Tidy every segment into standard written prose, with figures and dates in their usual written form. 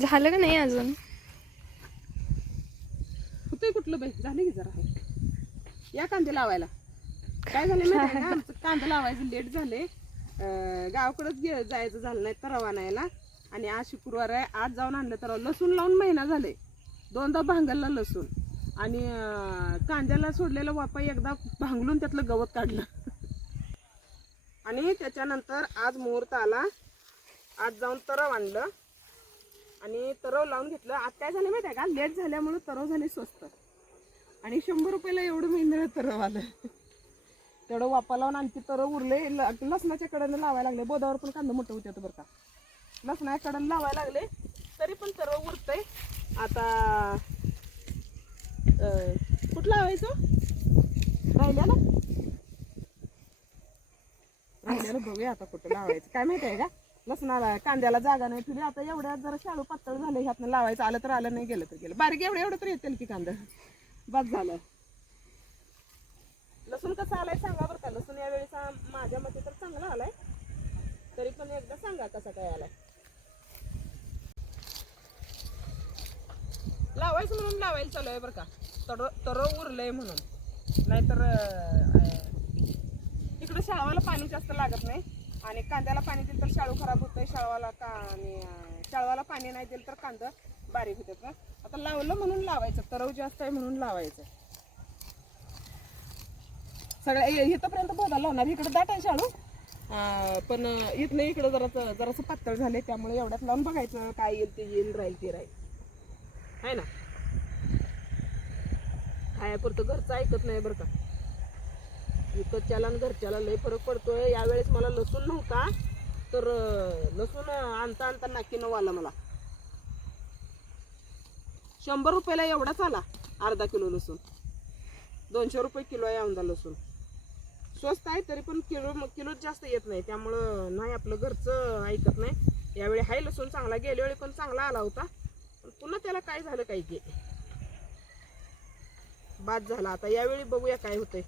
झालं का नाही अजून? होतंय कुठलं बाई, झाले की जरा आहे. या कांदे लावायला. काय झालं माहिती आहे का, आमचं कांदा लावायचं लेट झाले. गावाकडेच जायचं झालं नाही तरवा आणायला. आणि आज शुक्रवार आहे, आज जाऊन आणलं तर लसूण लावून महिना झाले. 2दा भांगलला लसूण आणि कांद्याला सोडलेलं वापा एकदा भांगलून त्यातलं गवत काढलं. आणि त्याच्यानंतर आज मुहूर्त आला, आज जाऊन तरव आणलं आणि तरव लावून घेतलं. आज काय झालं माहिती आहे का, लेट झाल्यामुळे तरव झाले स्वस्त आणि 100 रुपयाला एवढं महिन्याला तरव आलं. तेवढं वापा लावून आणखी तरव उरले. लसणाच्या कडेनं लावायला लागले, बोदावर पण कांदा मोठं होते बरं का. लसणाच्या कडेनं लावायला लागले तरी पण तरव उरतंय. आता कुठं लावायचं राहिल्याला बघूया आता कुठं लावायचं. काय माहिती आहे का, लसणाला कांद्याला जागा नाही तुझी. आता एवढ्या जरा शाळू पातळ झाले, ह्यातनं लावायचं. आलं तर आलं, नाही गेलं तर गेलं. बारीक एवढं तर येतील की कांदा, बस झालं. लसूण कसा आलाय सांगा बरं का. लसूण यावेळेचा माझ्या मते तर चांगला आलाय, तरी पण एकदा सांगा कसा काय आलाय. लावायचं म्हणून लावायला चालू आहे बरं का. तरव उरलंय म्हणून, नाहीतर इकडं शाळवाला पाणी जास्त लागत नाही. आणि कांद्याला पाणी दिलं तर शाळू खराब होतंय. आणि शाळवाला पाणी नाही दिलं तर कांदा बारीक होतात ना. आता लावलं म्हणून लावायचं, तरव जास्त आहे म्हणून लावायचं. सगळ्या इथंपर्यंत बोधा लावणार. इकडे दाट आहे शाळू, पण इथलं इकडं जरासं पातळ झाले, त्यामुळे एवढ्यात लावून बघायचं. काय येईल ते येईल, राहील ते राहील, आहे ना. खायापुरतं घरचं ऐकत नाही बरं का. विकतच्याला आणि घरच्याला लय फरक पडतोय. यावेळेस मला लसूण नव्हता, तर लसूण आणता आणता नाकी नऊ आला मला. 100 रुपयाला एवढाच आला अर्धा किलो लसूण. 200 रुपये किलो आहे औंधा लसूण. स्वस्त आहे तरी पण किलो जास्त येत नाही, त्यामुळं नाही आपलं घरचं ऐकत नाही. यावेळी हाय लसूण चांगला, गेल्या वेळी पण चांगला आला होता, पण पुन्हा त्याला काय झालं काही की बाद झाला. आता यावेळी बघूया काय होतंय.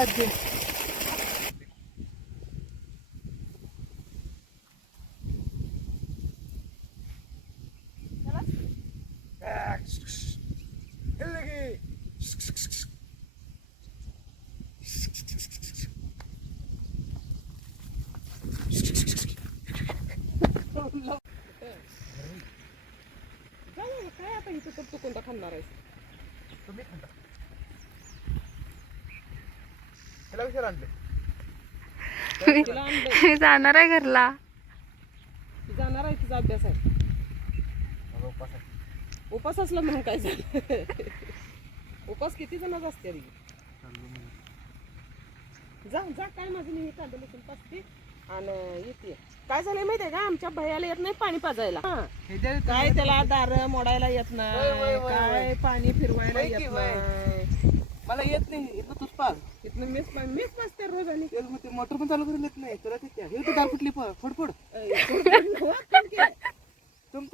आजी काय आता इथं तर तू कोणता खाणार आहेस? तुम्ही खांदा त्याला विचार आणले. तिला आणलंय, मी जाणार आहे घरला. ती जाणार आहे, तिचा अभ्यास आहे. माझा उपास आहे. उपास असला म्हणून काय झालं. उपास किती जणच असते रे. चाललो मी. जा जा, काय माझं नाही कांदा लसूण पाचते आणि येते. काय झालंय माहिती आहे का, आमच्या भैयाला येत नाही पाणी पाजायला. काय त्याला दार मोडायला येत वय, नाही, वय, वय, काय वय. पाणी फिरवायला वय की येत वय. नाही. मला येत नाही इथं तूच पाल. इथनं मीच पाजते रोज. आणि ते मोटर पण चालू करून येत नाही तुला. तिथे हे तू दार फुटली फोडफोड तुम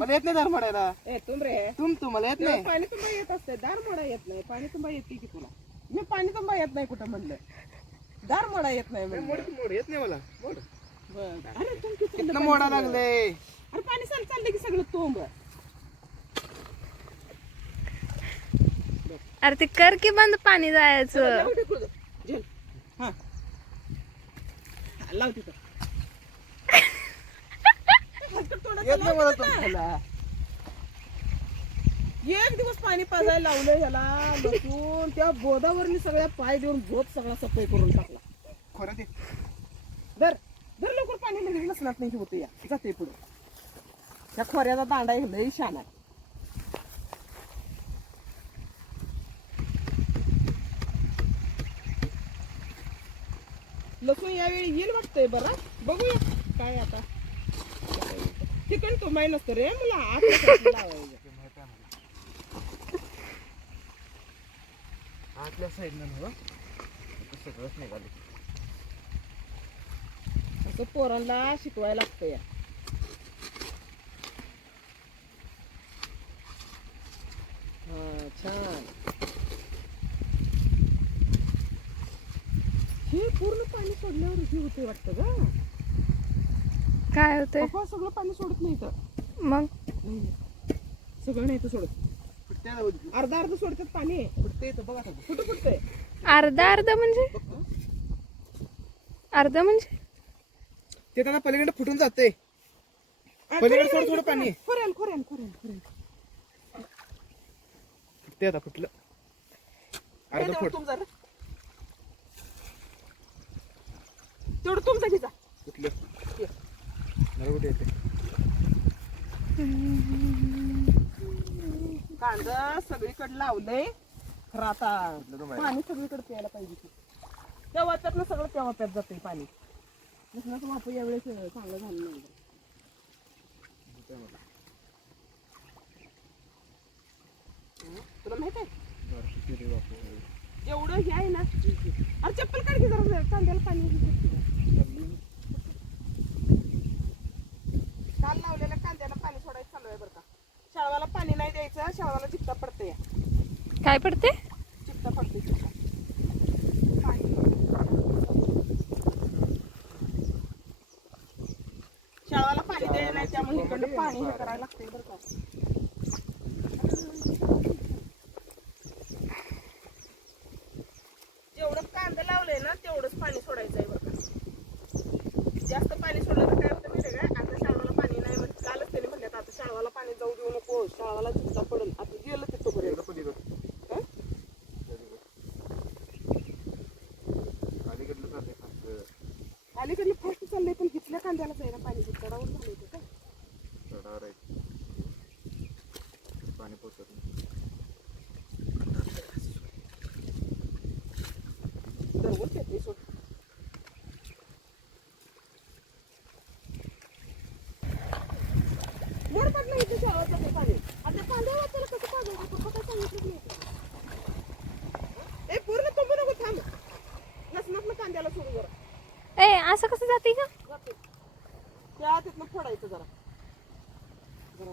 मला येत नाही दार मोडायला. ए तुम रे, तुम मला येत नाही. पाणी तुंबा येत असते, दार मोडा येत नाही. पाणी तुंबा येते की तुला? मी पाणी तुंबा येत नाही कुठं म्हणलं, दार मोडा येत नाही मोड म्हणलं. मोड येत नाही मला. मोड बरं. अरे तुमची इथनं मोडा लागले. अरे पाणी चाललं की सगळं तोंब. अरे ते कर की बंद, पाणी जायचं. हा लाव तिथं. येत नाही मला तुमच्याला. एक दिवस पाणी पाजायला लावलं ह्याला बसून, त्या बोधावरनी सगळ्या पाय देऊन बोध सगळा सफाई करून टाकला. खरं ते धर धर लवकर, पाणी लगेच लसणात नाही होते. या जाते पुढे. त्या खोऱ्याचा दांडा एक लई शान आहे. लसूण यावेळी येईल वाटतंय बरं. बघूया काय आता चिकन तो माही नसतं रे मला आत लावायचं. आतल्या साईडनं नव्हं सगळंच निघाले. असं पोरांना शिकवायला लागतं या. हा छान. हे पूर्ण पाणी सोडल्यावर हे होते वाटतं ग. काय होतंय पप्पा सगळं पाणी सोडत नाही तर मग? सगळं नाही तर सोडत. फुटते ना बघ. अर्धा अर्ध सोडतात पाणी. फुटते तर बघा आता. कुठं फुटतंय? अर्धा अर्धा म्हणजे? अर्धा म्हणजे ते त्यांना पलीकडे फुटून जाते. पलीकडे सोड थोडं पाणी. खोऱ्यान खोऱ्यान खोऱ्यान खोऱ्यान. फुटते आता फुटलं. अर्ध फुट तुम जरा तेवढं तुमचं घे जा. फुटलं. नरवट येते. कांदा सगळीकडे लावलंय खरं आता पाणी सगळीकडे प्यायला पाहिजे की. त्या वाप्यातनं सगळं त्या वाप्यात जाते पाणी. लसणाचं वाप यावेळेस चांगलं झालं नाही. तुला माहित आहे जेवढं हे आहे ना. अरे चप्पल काढ की जरा कांद्याला पाणी. काल लावलेल्या कांद्याला पाणी सोडायचं चालू आहे बरं का. शाळवाला पाणी नाही द्यायचं. शाळवाला चित्ता पडते या. काय पडते? चित्ता पडते चित्ता. शाळवाला पाणी द्यायला नाही त्यामुळे इकडं पाणी हे करायला लागतंय बरं का. जेवढं कांदा लावलंय ना तेवढंच पाणी सोडायचं आहे बरं का. जास्त पाणी सोडलं तर काय होतं माहिती आहे का. आता शाळवाला पाणी नाही म्हणजे कालच त्याने म्हटलं आता शाळवाला पाणी जाऊ देऊ नको. शाळवाला चित्ता पडेल. आता गेलं तिथं पर्यंत. अलीकडलं फास्ट चाललंय पण इथल्या कांद्याला जायला पाणी चढावर झालंय ते काय. पाणी पोचत दररोज येते सोड. मोड पडलं इथे शाळाचं ते पाणी. आता कांदा वाचायला कसं पाजायचं पप्पा काय सांगितलं नाही. ए पूर्ण तुंबू नको थांब. लसणातलं कांद्याला सोडू जरा. ए असं कसं जाते का? जाते त्या तिथनं फोडायचं जरा. जरा